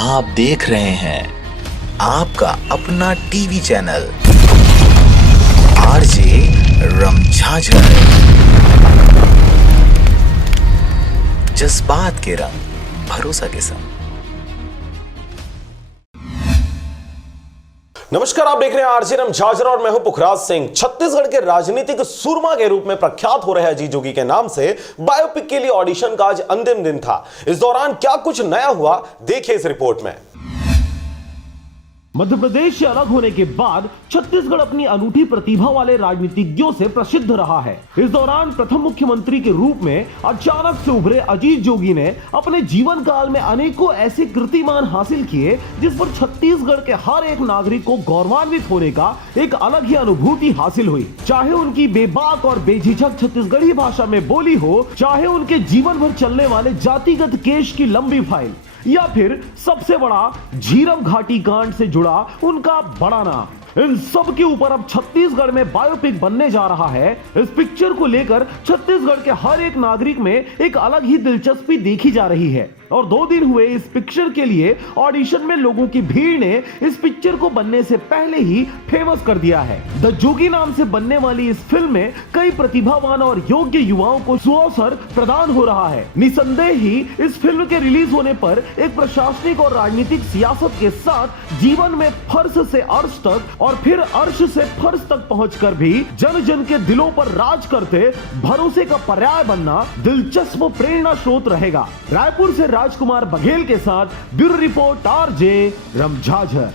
आप देख रहे हैं आपका अपना टीवी चैनल आरजे रमझाझर। जज्बात के रंग, भरोसा के संग। नमस्कार, आप देख रहे हैं आरजे रमझाझर और मैं हूं पुखराज सिंह। छत्तीसगढ़ के राजनीतिक सुरमा के रूप में प्रख्यात हो रहे अजीत जोगी के नाम से बायोपिक के लिए ऑडिशन का आज अंतिम दिन था। इस दौरान क्या कुछ नया हुआ, देखिए इस रिपोर्ट में। मध्य प्रदेश से अलग होने के बाद छत्तीसगढ़ अपनी अनूठी प्रतिभा वाले राजनीतिज्ञों से प्रसिद्ध रहा है। इस दौरान प्रथम मुख्यमंत्री के रूप में अचानक से उभरे अजीत जोगी ने अपने जीवन काल में अनेकों ऐसे कीर्तिमान हासिल किए जिस पर छत्तीसगढ़ के हर एक नागरिक को गौरवान्वित होने का एक अलग ही अनुभूति हासिल हुई। चाहे उनकी बेबाक और बेझिझक छत्तीसगढ़ी भाषा में बोली हो, चाहे उनके जीवन भर चलने वाले जातिगत केस की लंबी फाइल, या फिर सबसे बड़ा झीरम घाटी कांड से जुड़ा उनका बड़ा नाम, इन सब के ऊपर अब छत्तीसगढ़ में बायोपिक बनने जा रहा है। इस पिक्चर को लेकर छत्तीसगढ़ के हर एक नागरिक में एक अलग ही दिलचस्पी देखी जा रही है और 2 दिन हुए इस पिक्चर के लिए ऑडिशन में लोगों की भीड़ ने इस पिक्चर को बनने से पहले ही फेमस कर दिया है। द जोगी नाम से बनने वाली इस फिल्म में कई प्रतिभावान और योग्य युवाओं को सुअवसर प्रदान हो रहा है। निसंदेह ही इस फिल्म के रिलीज होने पर एक प्रशासनिक और राजनीतिक सियासत के साथ जीवन में फर्श से अर्श तक और फिर अर्श से फर्श तक पहुंचकर भी जन जन के दिलों पर राज करते भरोसे का पर्याय बनना दिलचस्प प्रेरणा स्रोत रहेगा। रायपुर से राजकुमार बघेल के साथ ब्यूरो रिपोर्ट आरजे रमझाझर।